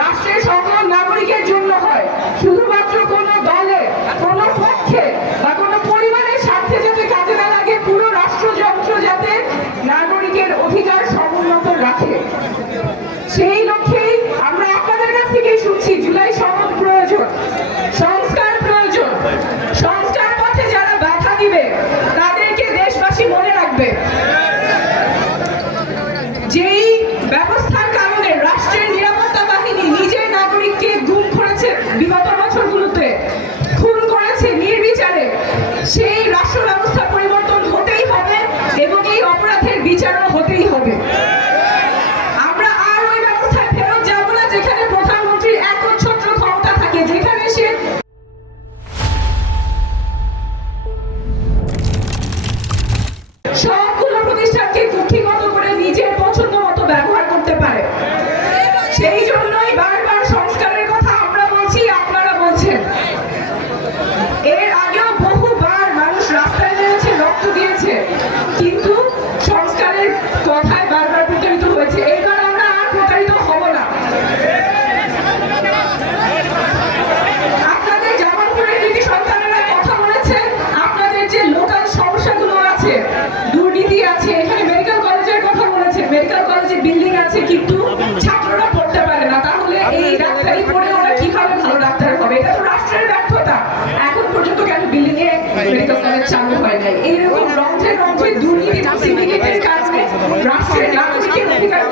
রাষ্ট্রের সকল নাগরিকের জন্য হয়, শুধুমাত্র কোনো দলে, কোনো পক্ষে বা কোনো পরিবারের স্বার্থে যাতে কাজে না লাগে, পুরো রাষ্ট্রযন্ত্র যাতে নাগরিকের অধিকার সমুন্নত রাখে। সেই লক্ষ্যেই আমরা আপনাদের কাছ থেকেই শুনছি জুলাই সনদ প্রয়োজন, সংস্কার প্রয়োজন। সংস্কার পথে যারা বাধা দিবে তাদেরকে দেশবাসী মনে রাখবে। যেই ব্যবস্থার কারণে রাষ্ট্রের নিরাপত্তা বাহিনী নিজের নাগরিককে গুম করেছে বিগত বছরগুলোতে, খুন করেছে নির্বিচারে, সেই রাষ্ট্র ব্যবস্থা পরিবর্তন হতেই হবে এবং এই অপরাধের বিচারও হতেই হবে। আমরা আর ওই ব্যবস্থায় ফেরত যাব না যেখানে প্রধানমন্ত্রীর একচ্ছত্র ক্ষমতা থাকে, যেখানে সে সবগুলো প্রতিষ্ঠানকে কুক্ষিগত করে নিজের পছন্দ মতো ব্যবহার করতে পারে। সেই জন্যই বারবার সংস্কারের কথা আমরা বলছি, আপনারা বলছেন। এর আগেও বহুবার মানুষ রাস্তায় নেমেছে, রক্ত দিয়েছে, কিন্তু সংস্কারের কথায় বারবার প্রতারিত হয়েছে। এইবার আমরা আর প্রতারিত হব না। আপনাদের জামালপুরের কৃতি সন্তানেরা কথা বলেছেন, আপনাদের যে লোকাল সমস্যাগুলো আছে, দুর্নীতি আছে, এখানে মেডিকেল কলেজের কথা বলেছেন। মেডিকেল কলেজে বিল্ডিং আছে কিন্তু ছাত্ররা পড়তে পারে না, তাহলে এই ডাক্তারি পড়ে ওরা কিভাবে ভালো ডাক্তার হবে? এটা তো রাষ্ট্রের ব্যর্থতা। এখন পর্যন্ত কেন বিল্ডিং এ মেডিকেল কলেজ চালু হয় নাই? এইরকম রন্ধ্রে রন্ধ্রে দুর্নীতি সিন্ডিকেটের কারণে রাষ্ট্রের নাগরিকের অধিকার